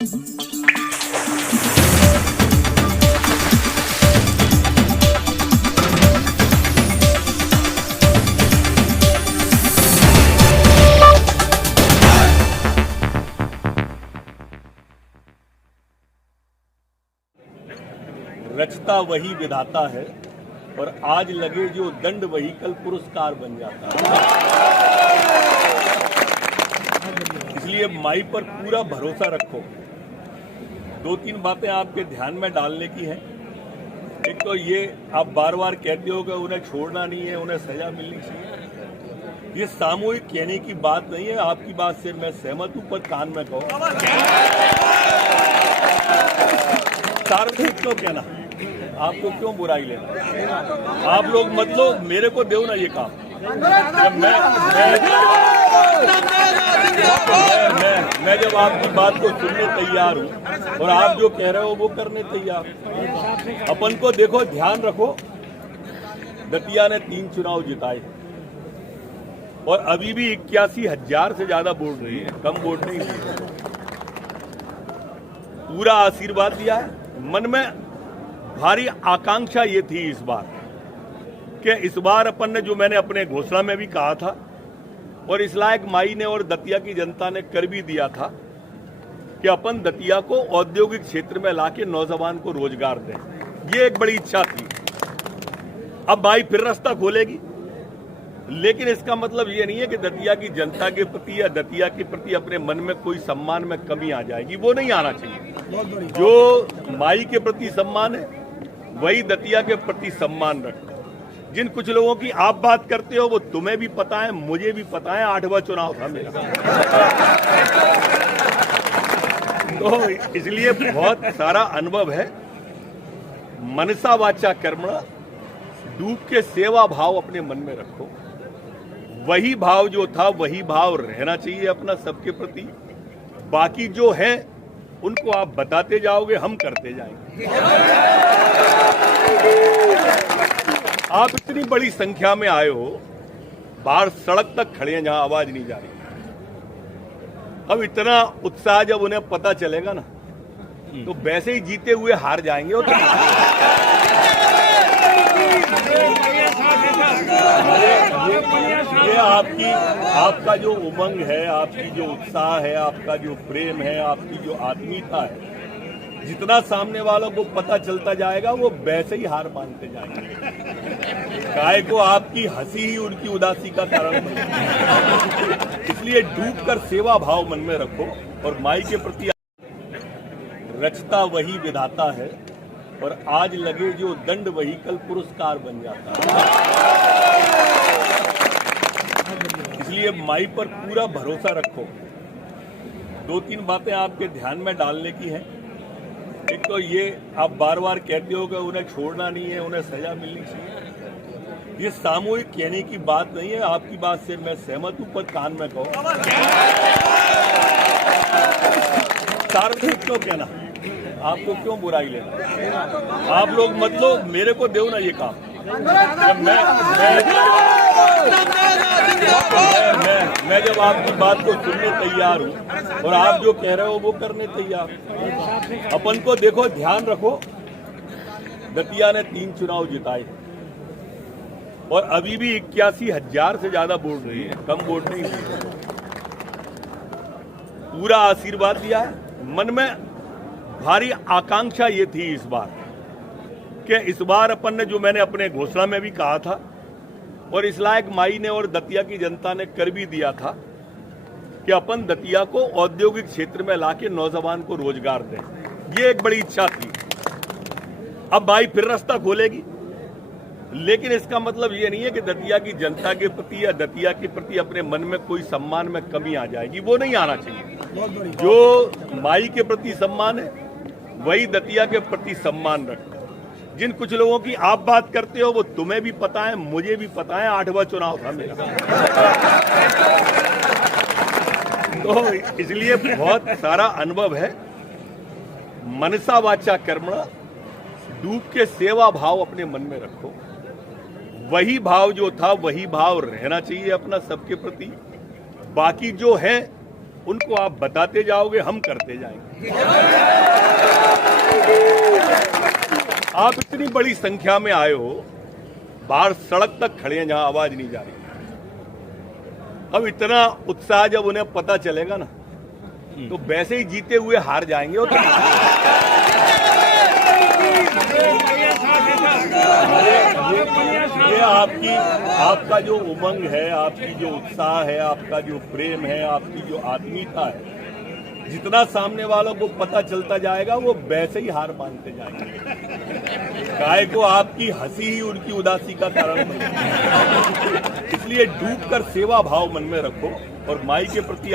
रचता वही विधाता है और आज लगे जो दंड वही कल पुरस्कार बन जाता है। इसलिए माई पर पूरा भरोसा रखो। दो तीन बातें आपके ध्यान में डालने की हैं। एक तो ये आप बार बार कहते हो कि उन्हें छोड़ना नहीं है, उन्हें सजा मिलनी चाहिए। ये सामूहिक कहने की बात नहीं है। आपकी बात से मैं सहमत हूं, पर कान में कहो सार्वजनिक क्यों कहना, आपको क्यों बुराई लेना? आप लोग मत लो, मेरे को दो ना ये काम। मैं जब आपकी बात को सुनने तैयार हूं और आप जो कह रहे हो वो करने तैयार। अपन को देखो, ध्यान रखो, दतिया ने 3 चुनाव जिताए और अभी भी 81,000 से ज्यादा वोट रही है, कम वोट नहीं है। पूरा आशीर्वाद दिया है। मन में भारी आकांक्षा ये थी इस बार कि इस बार अपन ने, जो मैंने अपने घोषणा में भी कहा था और इस लायक माई ने और दतिया की जनता ने कर भी दिया था कि अपन दतिया को औद्योगिक क्षेत्र में लाके नौजवान को रोजगार दें। ये एक बड़ी इच्छा थी। अब माई फिर रास्ता खोलेगी, लेकिन इसका मतलब ये नहीं है कि दतिया की जनता के प्रति या दतिया के प्रति अपने मन में कोई सम्मान में कमी आ जाएगी। वो नहीं आना चाहिए। जो माई के प्रति सम्मान है वही दतिया के प्रति सम्मान रखो। जिन कुछ लोगों की आप बात करते हो वो तुम्हें भी पता है, मुझे भी पता है। 8वां चुनाव था मेरा, तो इसलिए बहुत सारा अनुभव है। मनसा वाचा कर्मणा, डूब के सेवा भाव अपने मन में रखो। वही भाव जो था वही भाव रहना चाहिए अपना सबके प्रति। बाकी जो है उनको आप बताते जाओगे, हम करते जाएंगे। आप इतनी बड़ी संख्या में आए हो, बाहर सड़क तक खड़े हैं जहां आवाज नहीं जा रही। अब इतना उत्साह जब उन्हें पता चलेगा ना, तो वैसे ही जीते हुए हार जाएंगे। वो तो ये आपका जो उमंग है, आपकी जो उत्साह है, आपका जो प्रेम है, आपकी जो आत्मीयता है, जितना सामने वालों को पता चलता जाएगा वो वैसे ही हार मानते जाएंगे। गाय को आपकी हंसी ही उनकी उदासी का कारण बनेगी। इसलिए डूबकर सेवा भाव मन में रखो और माई के प्रति। रचता वही विधाता है और आज लगे जो दंड वही कल पुरस्कार बन जाता है। इसलिए माई पर पूरा भरोसा रखो। दो तीन बातें आपके ध्यान में डालने की हैं। एक तो ये आप बार बार कहते हो कि उन्हें छोड़ना नहीं है, उन्हें सजा मिलनी चाहिए। ये सामूहिक कहने की बात नहीं है। आपकी बात से मैं सहमत हूं, पर कान में कहो सार्वजनिक क्यों कहना, आपको क्यों बुराई लेना? आप लोग मत लो, मेरे को दो ना ये काम। मैं जब आपकी बात को सुनने तैयार हूं और आप जो कह रहे हो वो करने तैयार। अपन को देखो, ध्यान रखो, दतिया ने 3 चुनाव जिताए और अभी भी 81,000 से ज्यादा वोट रही है, कम वोट नहीं है। पूरा आशीर्वाद दिया है। मन में भारी आकांक्षा ये थी इस बार कि इस बार अपन ने, जो मैंने अपने घोषणा में भी कहा था और इस लायक माई ने और दतिया की जनता ने कर भी दिया था कि अपन दतिया को औद्योगिक क्षेत्र में लाके नौजवान को रोजगार दें। ये एक बड़ी इच्छा थी। अब माई फिर रास्ता खोलेगी, लेकिन इसका मतलब ये नहीं है कि दतिया की जनता के प्रति या दतिया के प्रति अपने मन में कोई सम्मान में कमी आ जाएगी। वो नहीं आना चाहिए। जो माई के प्रति सम्मान है वही दतिया के प्रति सम्मान रखो। जिन कुछ लोगों की आप बात करते हो वो तुम्हें भी पता है, मुझे भी पता है। 8वां चुनाव था मेरा, तो इसलिए बहुत सारा अनुभव है। मनसा वाचा कर्मणा, डूब के सेवा भाव अपने मन में रखो। वही भाव जो था वही भाव रहना चाहिए अपना सबके प्रति। बाकी जो है उनको आप बताते जाओगे, हम करते जाएंगे। आप इतनी बड़ी संख्या में आए हो, बाहर सड़क तक खड़े हैं जहां आवाज नहीं जा रही। अब इतना उत्साह जब उन्हें पता चलेगा ना, तो वैसे ही जीते हुए हार जाएंगे। और ये आपका जो उमंग है, आपकी जो उत्साह है, आपका जो प्रेम है, आपकी जो आत्मीयता है, जितना सामने वालों को पता चलता जाएगा वो वैसे ही हार मानते जाएंगे। गाय को आपकी हंसी ही उनकी उदासी का कारण बनेगी। इसलिए डूबकर सेवा भाव मन में रखो और माई के प्रति